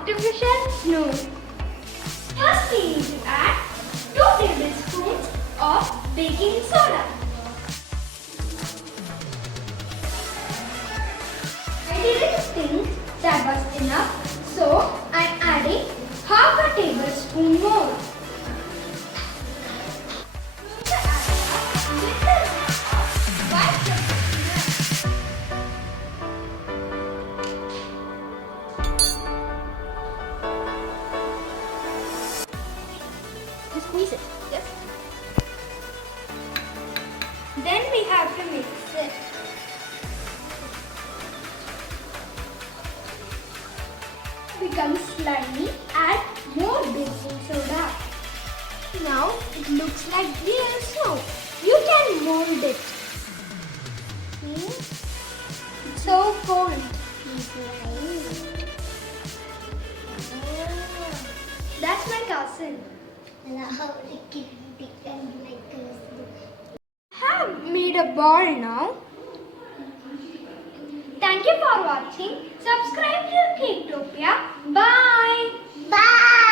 artificial snow. First we need to add 2 tablespoons of baking soda. I didn't think that was enough, so I'm adding half a tablespoon more. Just squeeze it. Yes. Then we have to mix it. Becomes slimy, add more baking soda. Now it looks like real snow. You can mold it. See? It's so cold. That's my cousin. I have made a ball now. Thank you for watching. Subscribe to Caketopia. Bye. Bye.